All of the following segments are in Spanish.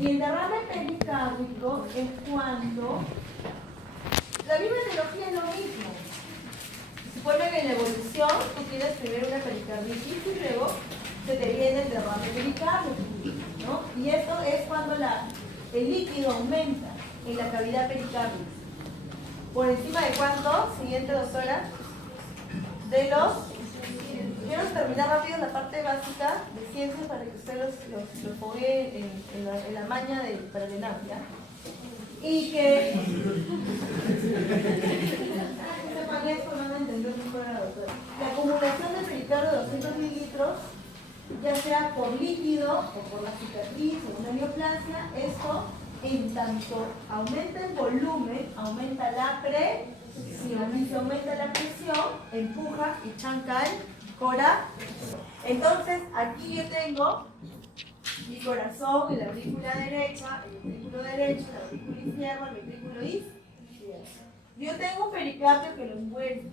Y el derrame pericárdico es cuando la misma etiología es lo mismo. Se supone que en la evolución tú tienes primero una pericarditis y luego se te viene el derrame pericárdico, ¿no? Y esto es cuando el líquido aumenta en la cavidad pericárdica. ¿Por encima de cuánto? Siguiente, doctora. De los... Quiero terminar rápido la parte básica de ciencias para que ustedes los fogueen en la maña para el ENAM, ¿ya? Y que... sepan esto, van a entender mejor a la doctora. La acumulación de pericardio de 200 mililitros, ya sea por líquido o por la cicatriz o una neoplasia, esto en tanto aumenta el volumen, aumenta la presión, y si aumenta la presión, empuja y chanca el corazón. Entonces, aquí yo tengo mi corazón en la aurícula derecha, el ventrículo derecho, la aurícula izquierda, el ventrículo izquierdo. Yo tengo un pericardio que lo envuelve,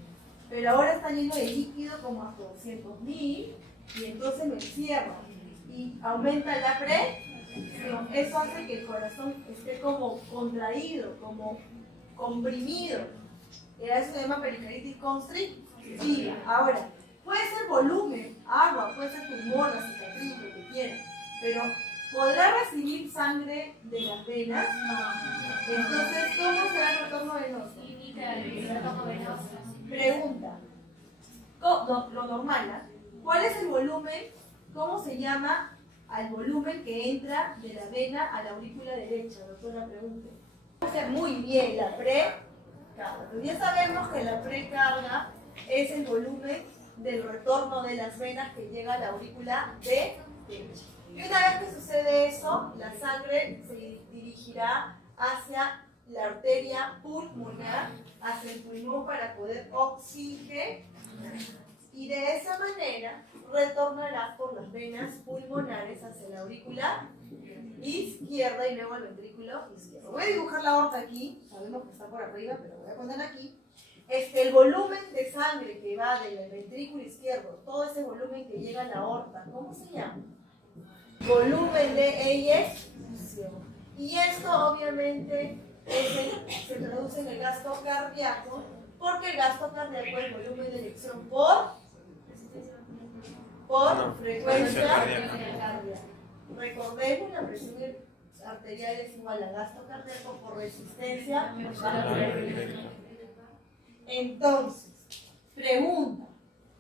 pero ahora está lleno de líquido como hasta 200.000 y entonces me cierra y aumenta la presión. Eso hace que el corazón esté como contraído, como comprimido. Eso se llama pericarditis constrictiva. Ahora, puede ser volumen, agua, puede ser tumor, la cicatriz, lo que quieran, pero ¿podrá recibir sangre de las venas? No. Entonces, ¿cómo será el retorno venoso? Pregunta. Lo normal, ¿eh? ¿Cuál es el volumen? ¿Cómo se llama al volumen que entra de la vena a la aurícula derecha? Doctora, pregunte. Muy bien, la precarga. Ya sabemos que la precarga es el volumen del retorno de las venas que llega a la aurícula derecha. Y una vez que sucede eso, la sangre se dirigirá hacia la arteria pulmonar, hacia el pulmón para poder oxigenar. Y de esa manera retornará por las venas pulmonares hacia la aurícula izquierda y luego al ventrículo izquierdo. Voy a dibujar la aorta aquí, sabemos que está por arriba, pero voy a poner aquí. El volumen de sangre que va del ventrículo izquierdo, todo ese volumen que llega a la aorta, ¿cómo se llama? Volumen de eyección. Y esto obviamente se traduce en el gasto cardíaco, porque el gasto cardíaco es el volumen de eyección por frecuencia cardíaca. Recordemos, la presión arterial es igual al gasto cardíaco por resistencia. Entonces, pregunta,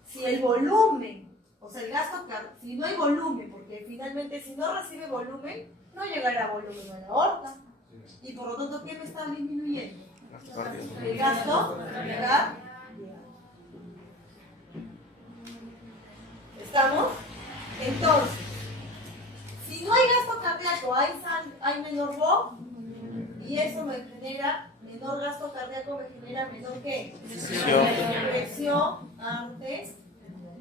si el volumen, o sea, el gasto cardíaco, si no hay volumen, porque finalmente si no recibe volumen, no llegará volumen a la aorta. Y por lo tanto, ¿qué me está disminuyendo? El gasto cardíaco. ¿Estamos? Entonces, si no hay gasto cardíaco, hay menor voz, y eso me genera menor gasto cardíaco, me genera menor ¿qué? Presión antes,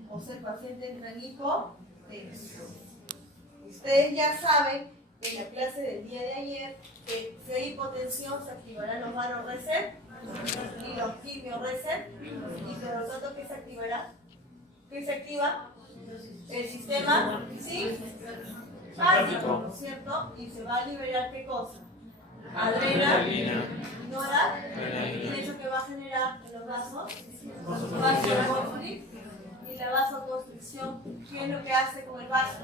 o sea, el paciente entra en hipotensión. Ustedes ya saben en la clase del día de ayer que si hay hipotensión se activarán los vasoreceptores y los quimioreceptores, y por lo tanto, ¿qué se activará? ¿Qué se activa? El sistema simpático, ¿no es cierto? Y se va a liberar ¿qué cosa? Adrenalina, noradrenalina. ¿Y eso que va a generar en los vasos? Vasoconstricción. Y la vasoconstricción, ¿qué es lo que hace con el vaso?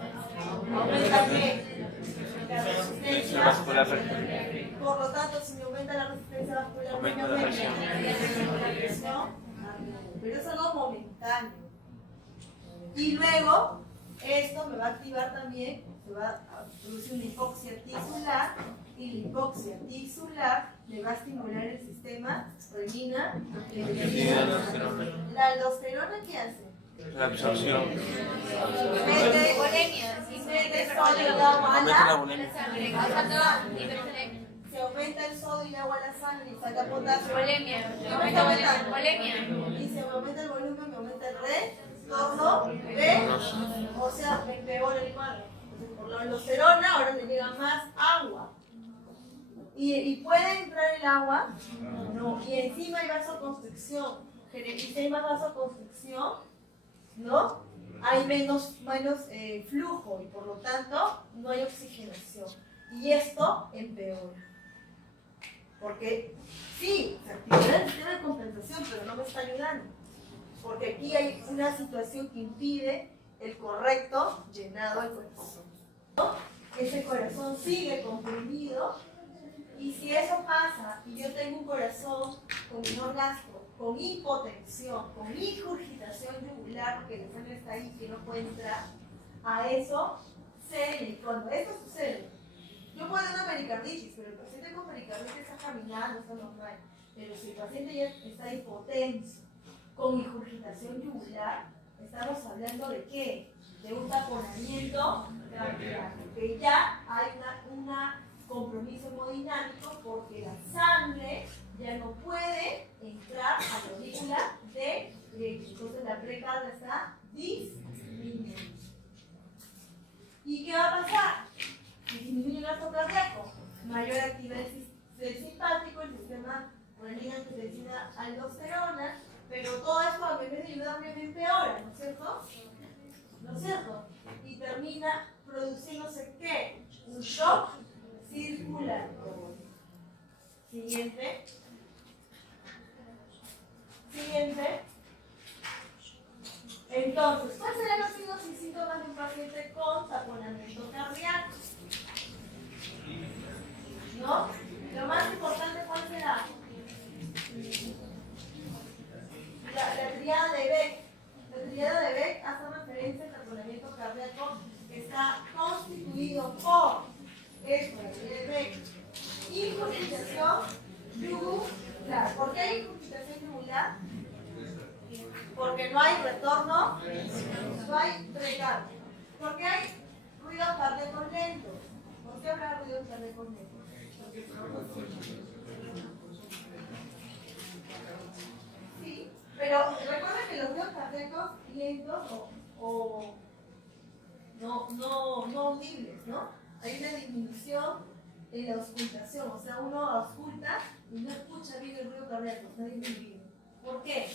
Aumenta ¿qué? La resistencia vascular. Por lo tanto, si me aumenta la resistencia vascular, aumenta la presión. Pero es algo momentáneo. Y luego, esto me va a activar también, se va a producir una hipoxia tisular, y la hipoxia tisular le va a estimular el sistema renina. ¿La aldosterona qué hace? La absorción. Mete sodio y agua a la sangre. Se aumenta el sodio y el agua a la sangre y saca potasio. Bulimia. Y se aumenta el volumen, me aumenta el retorno o sea, me empeora el cuadro. Por la aldosterona ahora le llega más agua. ¿Y puede entrar el agua? No. Y encima hay vasoconstricción. Y si hay más vasoconstricción, ¿no? Hay menos flujo y por lo tanto no hay oxigenación. Y esto empeora. Porque sí, se activará el sistema de compensación, pero no me está ayudando. Porque aquí hay una situación que impide el correcto llenado del corazón. Ese corazón sigue comprimido, y si eso pasa y yo tengo un corazón con menor gasto, con hipotensión, con ingurgitación yugular, porque la sangre está ahí que no puede entrar, a eso cuando esto sucede, yo puedo tener una pericarditis, pero el paciente con pericarditis está caminando, está normal. Pero si el paciente ya está hipotenso, con ingurgitación yugular, estamos hablando de ¿qué? De un taponamiento cardíaco, que ya hay un compromiso hemodinámico porque la sangre ya no puede entrar a la aurícula de leche. Entonces la precardia está disminuyendo. ¿Y qué va a pasar? Disminuye el gasto cardíaco, mayor actividad del simpático, el sistema renina-angiotensina aldosterona, pero todo esto en vez de ayudarme me empeora, ¿no es cierto? ¿No es cierto? Y termina produciéndose ¿qué? Un shock circulatorio. Siguiente. Siguiente. Entonces, ¿cuáles serían los signos y síntomas de un paciente con taponamiento cardíaco? ¿No? Lo más importante, ¿cuál será? La triada de Beck. La triada de Beck hace referencia al taponamiento cardíaco que está constituido por esto, la triada de Beck. Ingurgitación yugular. ¿Por qué hay ingurgitación yugular? Porque no hay retorno, no hay precardia. Porque hay ruidos cardíacos lentos. ¿Por qué habrá ruidos cardíacos lentos? Sí, pero recuerden que los ruidos cardíacos lentos o no audibles, ¿no? Hay una disminución en la auscultación, o sea, uno ausculta y no escucha bien el ruido cardíaco, está disminuido. ¿Por qué?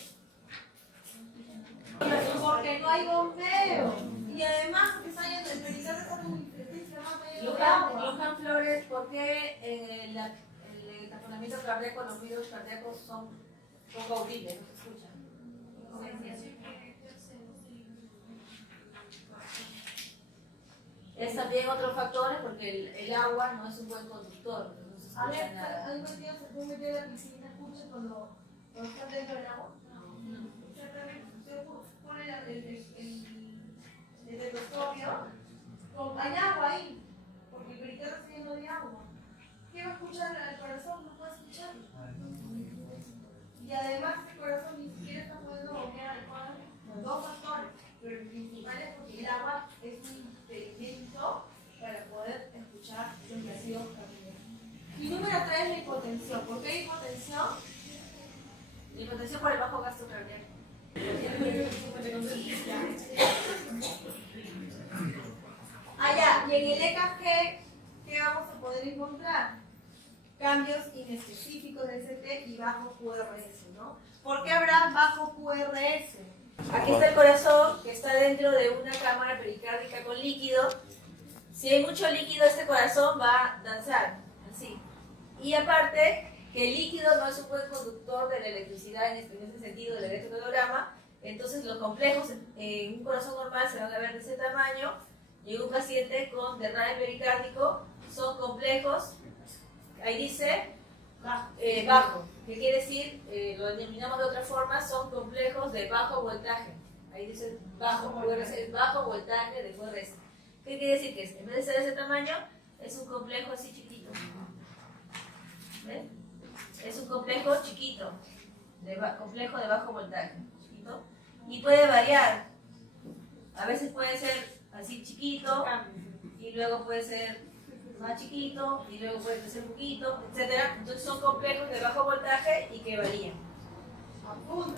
Porque no hay bombeo. Y además, que sale del pericardio está con hipertensión más agua. Johan Flores, ¿por qué el taponamiento cardíaco, los ruidos cardíacos son poco audibles, no se escuchan? Es también otro factor porque el agua no es un buen conductor, no se A ver, escucha nada. ¿alguien se metió en la piscina? ¿Escucha cuando está dentro del agua? Usted pone el estetoscopio, hay agua ahí, porque el pericardio está lleno de agua. ¿Qué va a escuchar al corazón? No puede escuchar. Y además el corazón ni siquiera está pudiendo bombear al cuadro. Los dos factores, pero el principal es porque el agua es un impedimento para poder escuchar el latido cardíaco. Y número 3, la hipotensión. ¿Por qué hipotensión? La hipotensión por el bajo gasto cardíaco. Ya, y en el EKG, ¿qué vamos a poder encontrar? Cambios inespecíficos de ST y bajo QRS, ¿no? ¿Por qué habrá bajo QRS? Aquí está el corazón que está dentro de una cámara pericárdica con líquido. Si hay mucho líquido, este corazón va a danzar, así. Y aparte, que el líquido no es un buen conductor de la electricidad en ese sentido del electrocardiograma, entonces los complejos en un corazón normal se van a ver de ese tamaño, y en un paciente con derrame pericárdico son complejos, ahí dice bajo, que quiere decir, lo denominamos de otra forma, son complejos de bajo voltaje. Ahí dice bajo QRS, bajo voltaje de QRS. ¿Qué quiere decir? Que en vez de ser de ese tamaño, es un complejo así chiquito. ¿Ven? Es un complejo chiquito, complejo de bajo voltaje, chiquito, y puede variar. A veces puede ser así chiquito, y luego puede ser más chiquito, y luego puede crecer un poquito, etc. Entonces son complejos de bajo voltaje y que varían.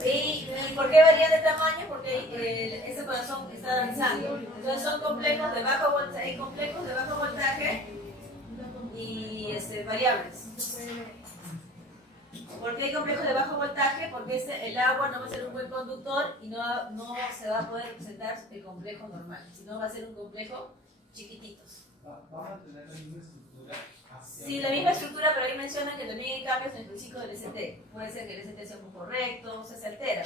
¿Y por qué varían de tamaño? Porque ese corazón está danzando. Entonces son complejos de bajo voltaje, hay complejos de bajo voltaje y variables. ¿Por qué hay complejos de bajo voltaje? Porque el agua no va a ser un buen conductor y no se va a poder representar el complejo normal, sino va a ser un complejo chiquititos. ¿Va a mantener la misma estructura? Sí, la misma estructura, pero ahí mencionan que también hay cambios en el ciclo del ST. Puede ser que el ST sea un poco recto, o sea, se altera.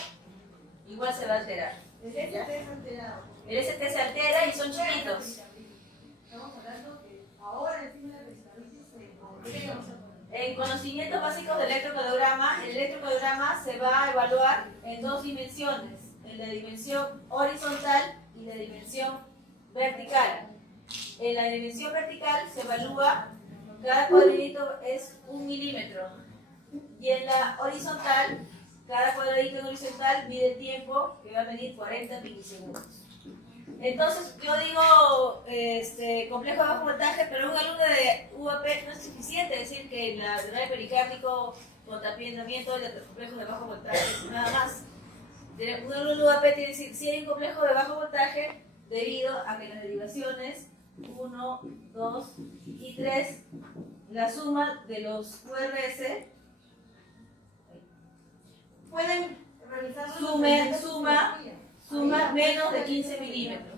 Igual se va a alterar. El ST es alterado. El ST se altera y son chiquitos. Estamos hablando que ahora encima de la pericarditis En conocimientos básicos del electrocardiograma, el electrocardiograma se va a evaluar en dos dimensiones, en la dimensión horizontal y la dimensión vertical. En la dimensión vertical se evalúa, cada cuadradito es 1 milímetro, y en la horizontal, cada cuadradito en horizontal mide el tiempo, que va a medir 40 milisegundos. Entonces, yo digo complejo de bajo voltaje, pero un alumno de UAP no es suficiente decir que la drenaje pericárdico con tapiamiento de complejos de bajo voltaje, nada más. Un alumno de UAP tiene que decir si hay un complejo de bajo voltaje debido a que las derivaciones 1, 2 y 3, la suma de los QRS, pueden revisar suma menos de 15 milímetros.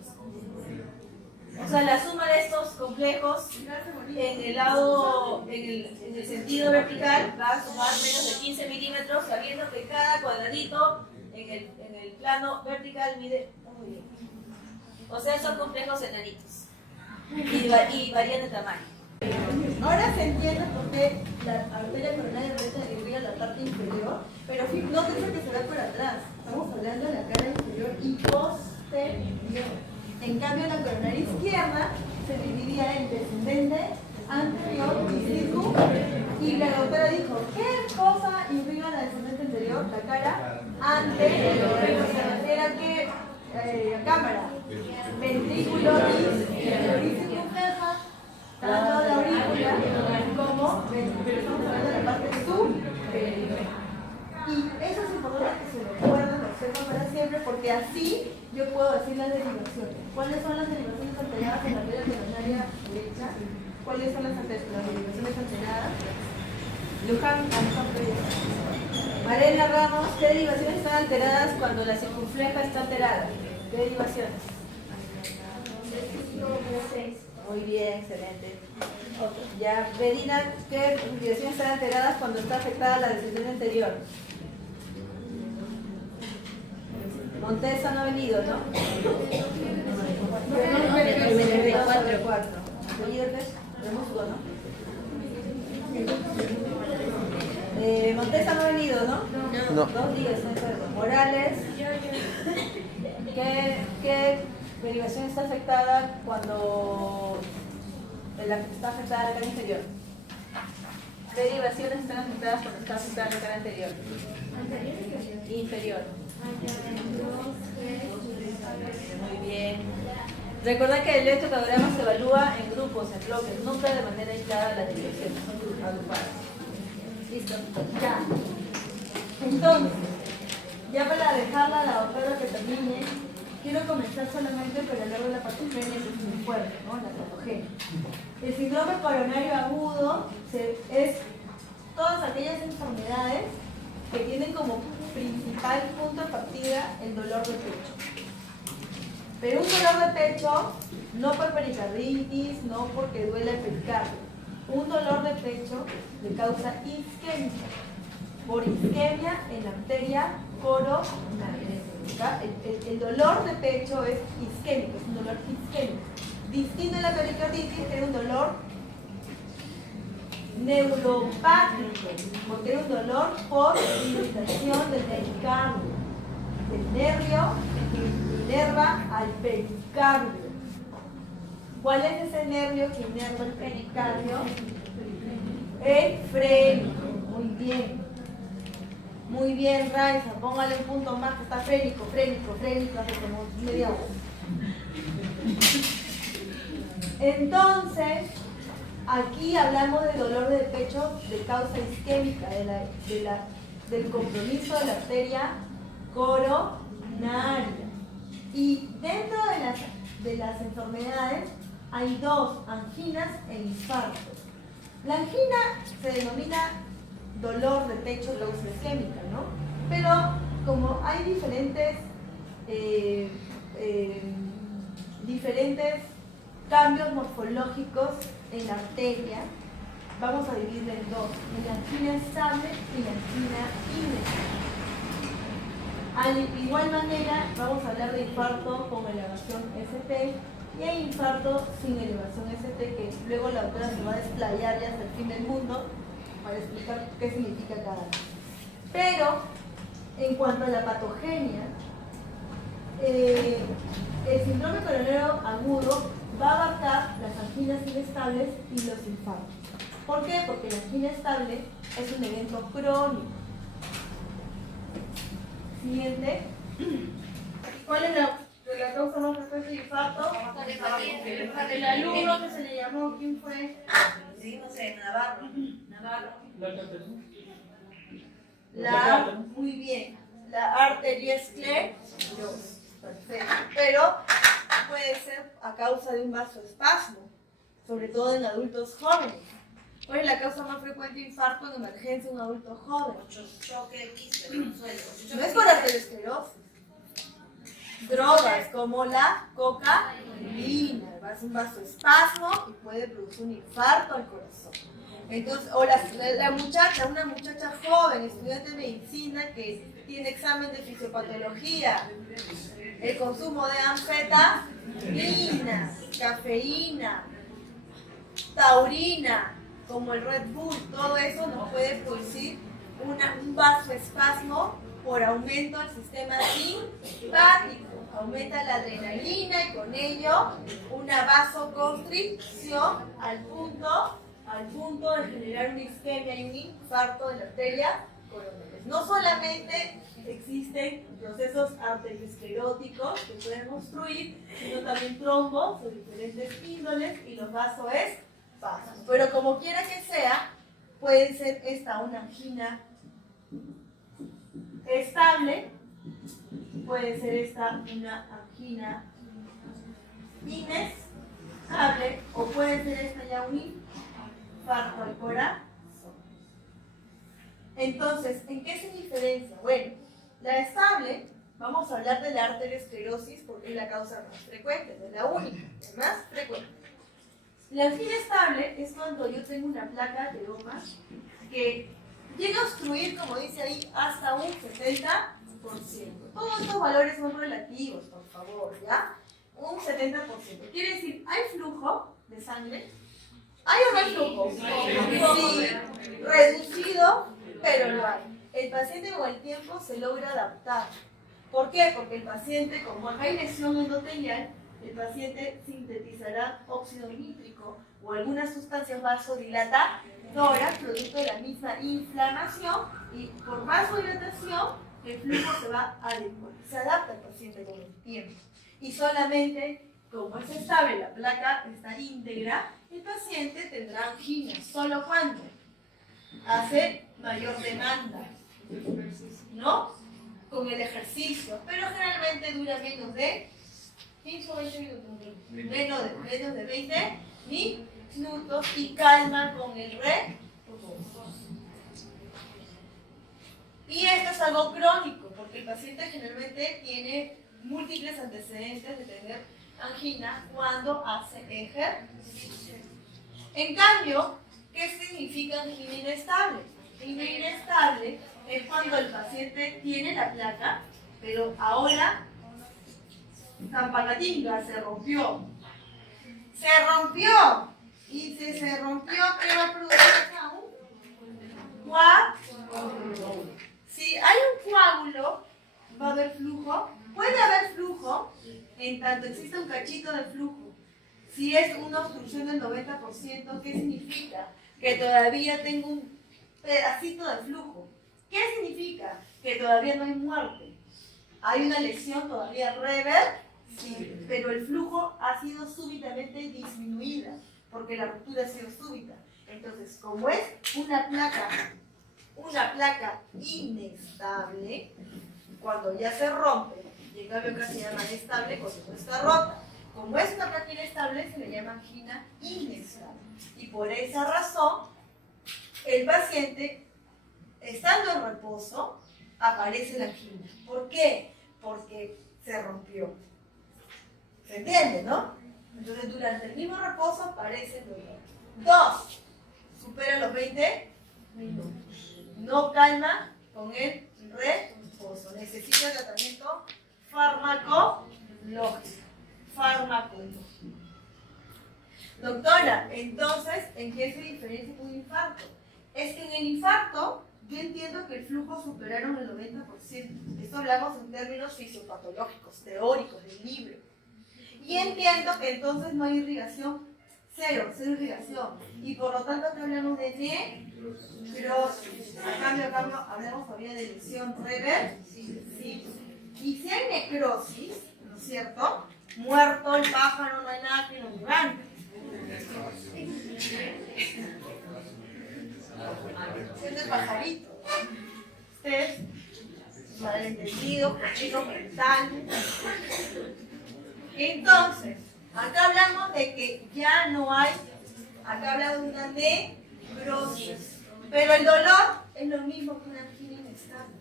O sea, la suma de estos complejos en el sentido vertical va a sumar menos de 15 milímetros, sabiendo que cada cuadradito en el plano vertical mide muy bien. O sea, son complejos enanitos y varían de tamaño. Ahora se entiende por qué la arteria coronaria irriga la parte inferior, pero no piensa que se va por atrás. Estamos hablando de la cara inferior y posterior. En cambio, la coronaria izquierda se dividía en descendente, anterior y circun. Y la doctora dijo, ¿qué cosa irriga la descendente anterior? La cara anterior. Era que cámara, ventrículo y circunfleja, tanto la aurícula como, pero estamos hablando de la parte superior. Y eso es importante que se recuerden, lo sepan para siempre, porque así yo puedo decir las derivaciones. ¿Cuáles son las derivaciones alteradas en la arteria coronaria derecha? ¿Cuáles son las derivaciones alteradas? Luján Pérez. Marela Ramos, ¿qué derivaciones están alteradas cuando la circunfleja está alterada? ¿Qué derivaciones? Muy bien, excelente. Ya, Medina, ¿qué derivaciones están alteradas cuando está afectada la descendente anterior? Montesa no ha venido, ¿no? 4. Montesa no ha venido, ¿no? No. 2 días, enfermo. Morales, ¿qué derivación está afectada cuando está afectada la cara inferior? ¿Qué derivaciones están afectadas cuando está afectada la cara anterior? Inferior. Muy bien. Recordad que el electrocardiograma se evalúa en grupos, en bloques, nunca de manera aislada las derivaciones, son agrupadas. Listo. Ya. Entonces, ya para dejarla a la doctora que termine, quiero comenzar solamente por hablar de la parte que es muy fuerte, ¿no? La patogenia. El síndrome coronario agudo es todas aquellas enfermedades que tienen como principal punto de partida el dolor de pecho. Pero un dolor de pecho no por pericarditis, no porque duele el pericardio. Un dolor de pecho de causa isquémica, por isquemia en la arteria coronaria. El dolor de pecho es isquémico, es un dolor isquémico. Distinto a la pericarditis, que es un dolor neuropático, porque es un dolor por irritación del pericardio, del nervio que inerva al pericardio. ¿Cuál es ese nervio que inerva el pericardio? El frénico. Muy bien. Muy bien, Raiza. Póngale un punto más que está frénico, hace como media hora. Entonces, aquí hablamos de dolor de pecho de causa isquémica, del compromiso de la arteria coronaria. Y dentro de las enfermedades hay dos, anginas e infartos. La angina se denomina dolor de pecho de causa isquémica, ¿no? Pero como hay diferentes cambios morfológicos en la arteria, vamos a dividirla en dos, en la angina estable y la angina inestable. De igual manera, vamos a hablar de infarto con elevación ST y hay infarto sin elevación ST, que luego la doctora se va a desplayar ya hasta el fin del mundo para explicar qué significa cada uno. Pero, en cuanto a la patogenia, el síndrome coronario agudo va a abarcar las anginas inestables y los infartos. ¿Por qué? Porque la angina estable es un evento crónico. Siguiente. ¿Cuál es la causa más frecuente de infarto? El alumno que se le llamó, ¿quién fue? Sí, no sé, Navarro. Muy bien, la arteriosclerosis. Perfecto. Pero puede ser a causa de un vasoespasmo, sobre todo en adultos jóvenes. ¿Cuál es la causa más frecuente de infarto en emergencia en un adulto joven? Choque quiste, consuelo. No es por arteriosclerosis. Drogas como la cocaína, es un vasoespasmo y puede producir un infarto al corazón. Entonces, o una muchacha joven, estudiante de medicina que tiene examen de fisiopatología, el consumo de anfetamina, cafeína, taurina, como el Red Bull, todo eso nos puede producir un vasoespasmo por aumento del sistema simpático. Aumenta la adrenalina y con ello una vasoconstricción al punto de generar una isquemia y un infarto de la arteria coronaria. No solamente existen procesos arterioscleróticos que pueden obstruir, sino también trombos de diferentes índoles y los vasoespasmos. Pero como quiera que sea, puede ser esta una angina estable, puede ser esta una angina inestable o puede ser esta ya un infarto al corazón. Entonces, ¿en qué se diferencia? Bueno, la estable, vamos a hablar de la arteriosclerosis porque es la causa más frecuente, no es la única, es más frecuente. La angina estable es cuando yo tengo una placa de goma que llega a obstruir, como dice ahí, hasta un 70%. Todos estos valores son relativos, por favor, ¿ya? Un 70%. Quiere decir, ¿hay flujo de sangre? ¿Hay o no hay flujo? Sí, reducido, pero lo hay. El paciente con el tiempo se logra adaptar. ¿Por qué? Porque el paciente, como hay lesión endotelial, el paciente sintetizará óxido nítrico o algunas sustancias vasodilatadoras producto de la misma inflamación y por vasodilatación el flujo se va a adecuar. Se adapta el paciente con el tiempo. Y solamente, como es estable, la placa está íntegra, el paciente tendrá angina. ¿Solo cuando? Hace mayor demanda, ¿no? Con el ejercicio, pero generalmente dura menos de 15 o 20 minutos, menos de 20 minutos y calma con el reposo. Y esto es algo crónico, porque el paciente generalmente tiene múltiples antecedentes de tener angina cuando hace ejercicio. En cambio, ¿qué significa angina inestable? Angina inestable es cuando el paciente tiene la placa, pero ahora Zampacatinga se rompió. Se rompió. Y si se rompió, ¿qué va a producir acá? Un coágulo. Si hay un coágulo, va a haber flujo. Puede haber flujo en tanto exista un cachito de flujo. Si es una obstrucción del 90%, ¿qué significa? Que todavía tengo un pedacito de flujo. ¿Qué significa? Que todavía no hay muerte. Hay una lesión todavía reversible, pero el flujo ha sido súbitamente disminuida, porque la ruptura ha sido súbita. Entonces, como es una placa inestable, cuando ya se rompe, y en cambio acá se llama estable cuando no está rota. Como es una placa inestable, se le llama angina inestable. Y por esa razón, el paciente, estando en reposo, aparece la angina. ¿Por qué? Porque se rompió. ¿Se entiende, no? Entonces, durante el mismo reposo aparece el dolor. 2. Supera los 20 minutos. No calma con el reposo. Necesita tratamiento farmacológico. Doctora, entonces, ¿en qué se diferencia con un infarto? Es que en el infarto yo entiendo que el flujo superaron el 90%. Esto hablamos en términos fisiopatológicos, teóricos, del libro. Y entiendo que entonces no hay irrigación, cero irrigación. Y por lo tanto, acá hablamos de necrosis. A cambio, hablamos todavía de lesión reversible. Y si hay necrosis, ¿no es cierto? Muerto el pájaro, no hay nada que lo levante. Siente pajarito. Usted, malentendido, cochino mental. Entonces, acá hablamos de que ya no hay, acá hablamos de una necrosis. Pero el dolor es lo mismo que una angina inestable.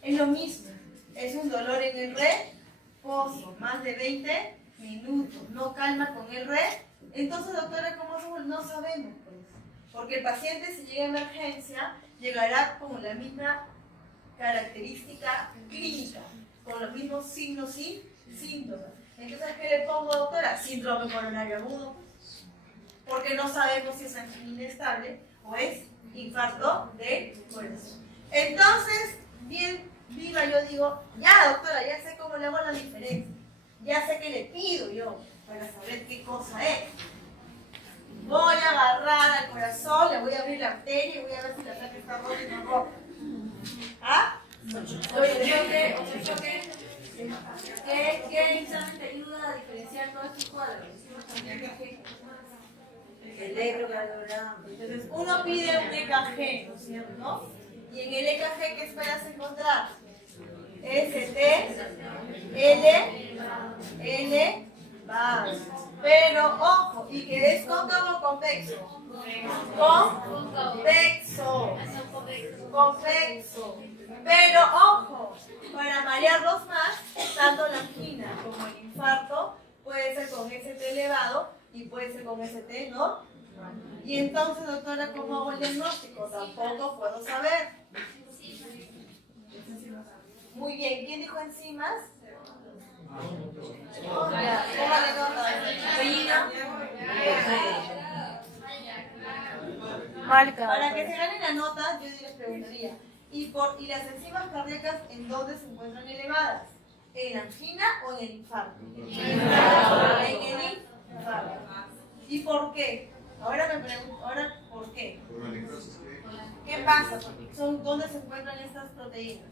Es lo mismo. Es un dolor en el reposo, más de 20 minutos. No calma con el reposo. Entonces, doctora, ¿cómo hacemos? No sabemos, pues. Porque el paciente, si llega a emergencia, llegará con la misma característica clínica, con los mismos signos y síntomas. Entonces, ¿qué le pongo, doctora? Síndrome coronario agudo, porque no sabemos si es angina inestable o es infarto de corazón. Entonces, bien viva, yo digo, ya, doctora, ya sé cómo le hago la diferencia. Ya sé qué le pido yo para saber qué cosa es. Voy a agarrar al corazón, le voy a abrir la arteria y voy a ver si la sangre está rota y no rota. ¿Ah? ¿Qué examen te ayuda a diferenciar todos estos cuadros? El electrocardiograma. Entonces, uno pide un EKG, ¿no es cierto? Y en el EKG, ¿qué esperas encontrar? ST, L, pero ojo, ¿y que es cóncavo o convexo? Convexo. Pero ojo, para marearlos más, tanto la angina como el infarto puede ser con ST elevado y puede ser con ST, ¿no? Y entonces, doctora, ¿cómo hago el diagnóstico? Tampoco puedo saber. Muy bien, ¿quién dijo enzimas? Póngale nota. Para que se gane la nota, yo les preguntaría, ¿y las enzimas cardíacas en dónde se encuentran elevadas? ¿En la angina o en el infarto? En el infarto. ¿Y por qué? Ahora me pregunto, ¿por qué? ¿Qué pasa? ¿Dónde se encuentran estas proteínas?